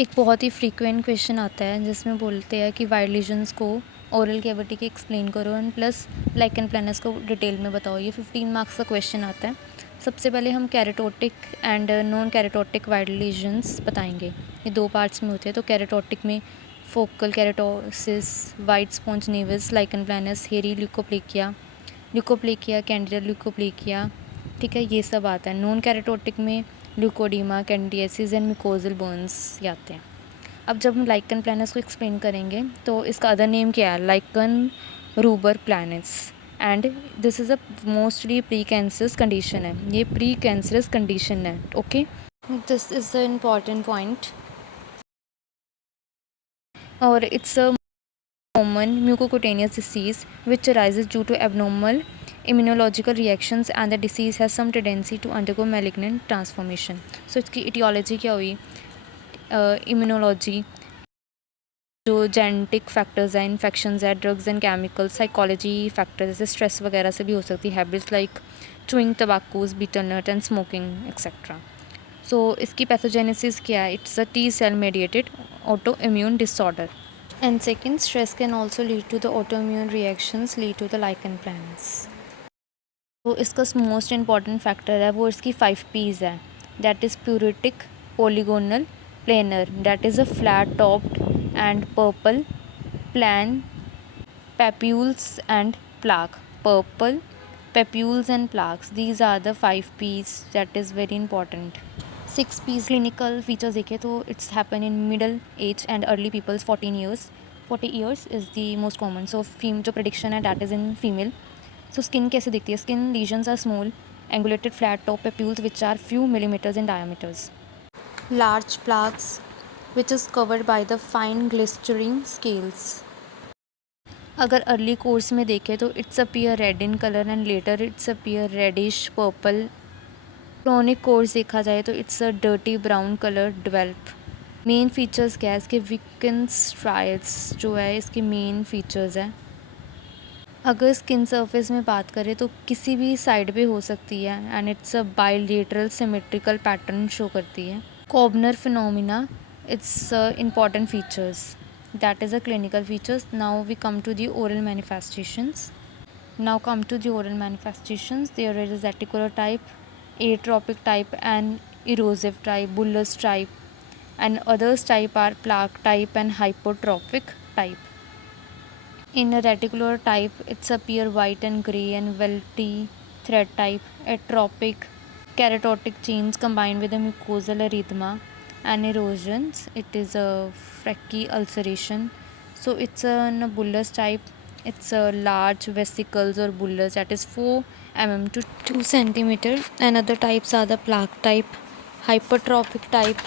एक बहुत ही frequent question आता है जिसमें बोलते हैं कि वाइड लीजन्स को ओरल कैविटी के एक्सप्लेन करो एंड प्लस लाइकन प्लैनस को डिटेल में बताओ। ये 15 मार्क्स का क्वेश्चन आता है। सबसे पहले हम कैरेटोटिक एंड नॉन कैरेटोटिक वाइड लीजन्स बताएंगे। ये 2 पार्ट्स में होते हैं। तो कैरेटोटिक में focal keratosis, white sponge nevus, lichen planus, hairy leukoplakia, candida leukoplakia, ठीक है, ये सब आता है। नॉन कैरेटोटिक में leukoedema, candidiasis and mucosal burns ये आते हैं। अब जब हम लाइकन प्लैनस को एक्सप्लेन करेंगे तो इसका अदर नेम क्या है, lichen ruber planus, and this is a mostly pre cancerous condition है। ये प्री कैंसरस कंडीशन है। Okay, this is the important point. और it's a common mucocutaneous disease which arises due to abnormal immunological reactions and the disease has some tendency to undergo malignant transformation. So इसकी etiology क्या हुई, immunology, जो genetic factors हैं, infections है, drugs and chemicals, psychology factors जैसे stress वगैरह से भी हो सकती है, habits like chewing tobaccos, betel nut and smoking etcetera. So इसकी पैथोजेनेसिस क्या है, it's a T cell mediated auto immune disorder. And second, stress can also lead to the autoimmune reactions, lead to the lichen planus. तो इसका most important factor है वो इसकी 5 P's है। That is pruritic, polygonal, planar, that is a flat topped and purple, plan, papules and plaque, purple, papules and plaques, these are the 5 P's that is very important. 6 P's clinical features देखें तो it's happen in middle age and early people's 40 years is the most common. So जो prediction है that is in female. So skin कैसे दिखती है, skin lesions are small angulated flat top papules which are few millimeters in diameters, large plaques which is covered by the fine glistering scales. अगर early course में देखें तो it's appear red in colour and later it's appear reddish purple. Chronic course देखा जाए तो it's a dirty brown colour develop. Main features क्या है इसके, विकन्स ट्रायल्स जो है इसके मेन फीचर्स है। अगर स्किन सरफेस में बात करें तो किसी भी साइड पे हो सकती है and it's a bilateral symmetrical pattern show करती है। Koebner phenomena, it's important features, that is a clinical features. Now we come to the oral manifestations. There is reticular type, atrophic type and erosive type, bullous type, and others type are plaque type and hypertrophic type. In a reticular type it's appear white and gray and welty thread type. Atrophic, keratotic change combined with a mucosal erythema and erosions. It is a frecky ulceration. So it's a bullous type. It's a large vesicles or bullous that is 4 mm to 2 centimeter. And other types are the plaque type, hypertrophic type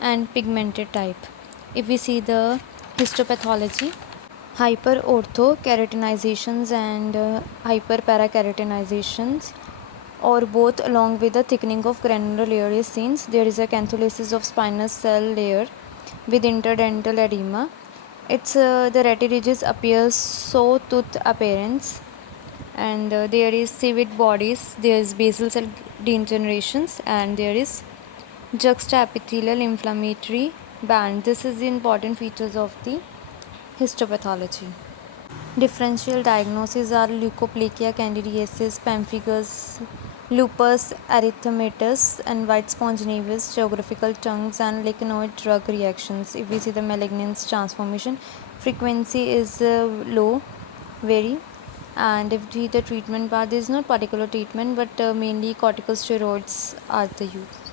and pigmented type. If we see the histopathology, hyperorthokeratinizations and hyperparakeratinizations or both along with the thickening of granular layer is seen. There is a cantholisis of spinous cell layer with interdental edema. It's the retiridges appears sawtooth appearance, and there is civet bodies, there is basal cell degenerations, and there is juxtaepithelial inflammatory band. This is the important features of the histopathology. Differential diagnoses are leukoplakia, candidiasis, pemphigus, lupus erythematosus, and white sponge nevus, geographical tongues, and lichenoid drug reactions. If we see the malignant transformation, frequency is low, very. And if we see the treatment part, there is no particular treatment, but mainly corticosteroids are the use.